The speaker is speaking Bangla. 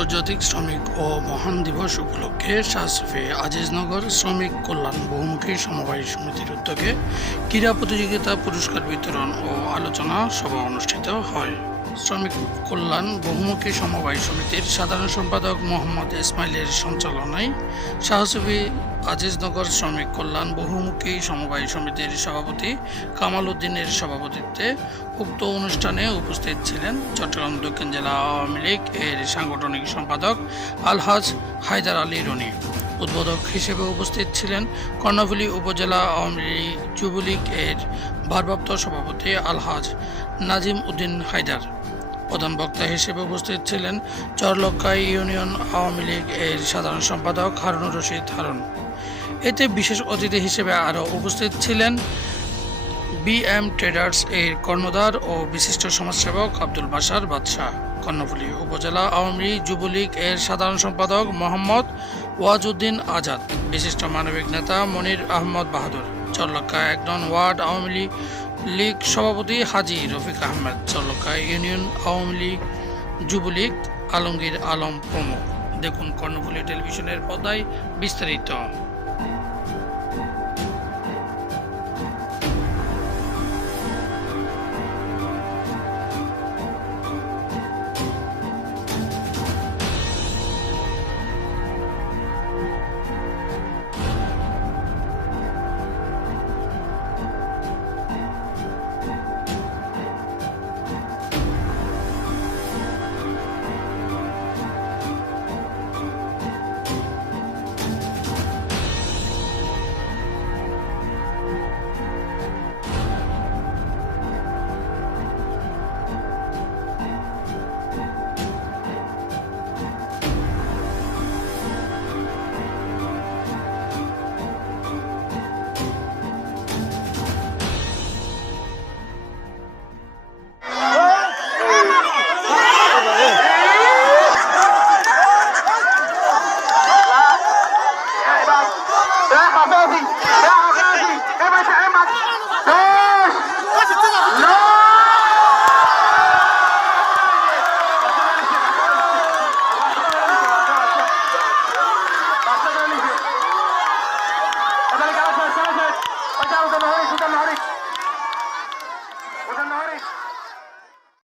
আন্তর্জাতিক শ্রমিক ও মহান দিবস উপলক্ষে সাসফে আজিজনগর শ্রমিক কল্যাণ বহুমুখী সমবায় সমিতির উদ্যোগে ক্রীড়া প্রতিযোগিতা, পুরস্কার বিতরণ ও আলোচনা সভা অনুষ্ঠিত হয়। শ্রমিক কল্যাণ বহুমুখী সমবায় সমিতির সাধারণ সম্পাদক মোহাম্মদ ইসমাইলের সঞ্চালনায় শাহসফি আজিজনগর শ্রমিক কল্যাণ বহুমুখী সমবায় সমিতির সভাপতি কামাল উদ্দিনের সভাপতিত্বে উক্ত অনুষ্ঠানে উপস্থিত ছিলেন চট্টগ্রাম দক্ষিণ জেলা আওয়ামী লীগ এর সাংগঠনিক সম্পাদক আলহাজ হায়দার আলী রনি। উদ্বোধক হিসেবে উপস্থিত ছিলেন কর্ণফুলী উপজেলা আওয়ামী লীগ যুবলীগ এর ভারপ্রাপ্ত সভাপতি আলহাজ নাজিম উদ্দিন হায়দার। প্রধান বক্তা হিসেবে উপস্থিত ছিলেন চরলক্কাই ইউনিয়ন আওয়ামী লীগ এর সাধারণ সম্পাদক হারুনুর রশিদ হারুন। এতে বিশেষ অতিথি হিসেবে আরও উপস্থিত ছিলেন বিএম ট্রেডার্স এর কর্ণধার ও বিশিষ্ট সমাজসেবক আব্দুল বাসার বাদশাহ। কর্ণফুলী উপজেলা আওয়ামী লীগ যুবলীগ এর সাধারণ সম্পাদক মোহাম্মদ ওয়াজউদ্দিন আজাদ। বিশিষ্ট মানবিক নেতা মনির আহমদ বাহাদুর। চরলক্কা এক নং ওয়ার্ড আওয়ামী লীগ লীগ সভাপতি হাজি রফিক আহমেদ চলকা ইউনিয়ন আওয়ামী লীগ যুবলীগ আলমগীর আলম প্রমুখ। দেখুন কর্ণফুলী টেলিভিশনের পদায় বিস্তারিত। Gazi, Gazi, Gazi, Gazi,